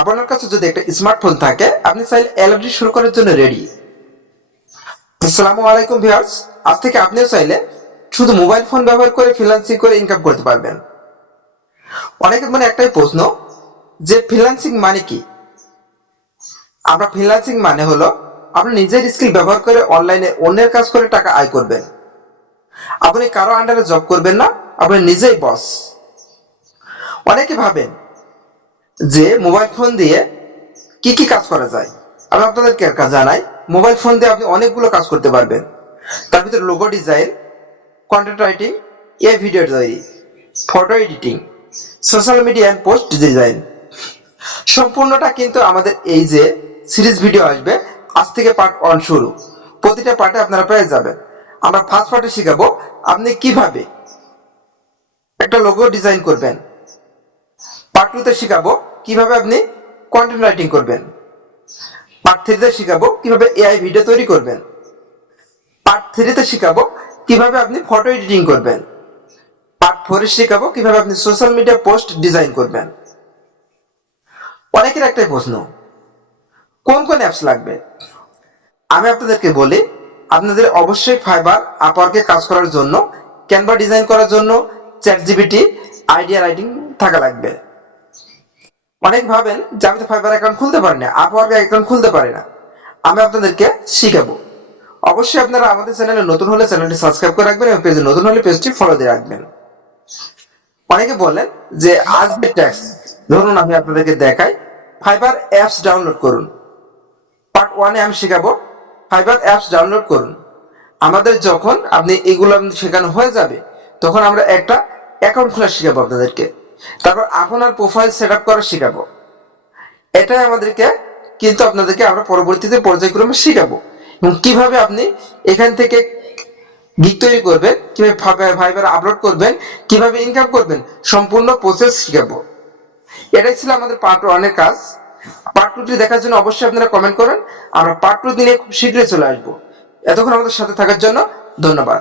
আপনার কাছে যদি একটা স্মার্টফোন থাকে আপনি চাইলে এলআরডি শুরু করার জন্য রেডি। আসসালামু আলাইকুম ভিউয়ার্স, আজ থেকে আপনিও চাইলে শুধু মোবাইল ফোন ব্যবহার করে ফ্রিল্যান্সিং করে ইনকাম করতে পারবেন। অনেকের মনে একটাই প্রশ্ন যে ফ্রিল্যান্সিং মানে কি। আমরা ফ্রিল্যান্সিং মানে হলো আপনি নিজের স্কিল ব্যবহার করে অনলাইনে অন্যের কাজ করে টাকা আয় করবেন। আপনি কারো আন্ডারে জব করবেন না, আপনি নিজেই বস। অনেকে ভাবেন যে মোবাইল ফোন দিয়ে কি কি কাজ করা যায়। আমি আপনাদেরকে জানাই, মোবাইল ফোন দিয়ে আপনি অনেকগুলো কাজ করতে পারবেন। তার ভিতরে logo design, content writing, video তৈরি, photo editing, social media and post design. সম্পূর্ণটা কিন্তু আমাদের এই যে সিরিজ ভিডিও আসবে, আজ থেকে পার্ট 1 শুরু। প্রতিটা পার্টে আপনারা পেয়ে যাবেন। আমরা ফার্স্ট পার্টে শিখাবো আপনি কিভাবে একটা লোগো ডিজাইন করবেন। পার্ট 2 তে শিখাবো কিভাবে আপনি কন্টেন্ট রাইটিং করবেন। পার্ট 3 তে শিখাবো কিভাবে এআই ভিডিও তৈরি করবেন। পার্ট 3 তে শিখাবো কিভাবে আপনি ফটো এডিটিং করবেন। পার্ট 4 এ শিখাবো কিভাবে আপনি সোশ্যাল মিডিয়া পোস্ট ডিজাইন করবেন। অনেকের একটাই প্রশ্ন, কোন কোন অ্যাপস লাগবে। আমি আপনাদেরকে বলি, আপনাদের অবশ্যই ফাইবার, আপওয়ার্কে কাজ করার জন্য, ক্যানভা ডিজাইন করার জন্য, চ্যাটজিপিটি, আইডিয়া রাইটিং থাকা লাগবে। অনেক ভাবেন যে আমি তো ফাইবার অ্যাকাউন্ট খুলতে পারি না, আপওয়ার্কে অ্যাকাউন্ট খুলতে পারি না। আমি আপনাদেরকে শিখাবো। অবশ্যই আপনারা আমাদের চ্যানেলে নতুন হলে চ্যানেলটি সাবস্ক্রাইব করে রাখবেন এবং পেজে নতুন হলে পেজটি ফলো দিয়ে রাখবেন। অনেকে বলেন যে আসবে ট্যাক্স। ধরুন আমি আপনাদেরকে দেখাই, ফাইবার অ্যাপস ডাউনলোড করুন। পার্ট 1 এ আমি শেখাবো ফাইবার অ্যাপস ডাউনলোড করুন। আমাদের যখন আপনি এগুলো শেখানো হয়ে যাবে, তখন আমরা একটা অ্যাকাউন্ট খোলা শেখাবো আপনাদেরকে। তারপর আপনার প্রোফাইল সেট আপ করা শেখাবো। এটাই আমাদেরকে কিন্তু আপনাদেরকে আমরা পরবর্তীতে পর্যায়ক্রমে শেখাবো। এবং কিভাবে আপনি এখান থেকে গিগ তৈরি করবেন, কিভাবে ফাইবার আপলোড করবেন, কিভাবে ইনকাম করবেন, সম্পূর্ণ প্রসেস শেখাবো। এটাই ছিল আমাদের পার্ট 1 এর কাজ। পার্ট 2 টি দেখার জন্য অবশ্যই আপনারা কমেন্ট করেন। আমরা পার্ট 2 দিনে খুব শীঘ্রই চলে আসবো। এতক্ষণ আমাদের সাথে থাকার জন্য ধন্যবাদ।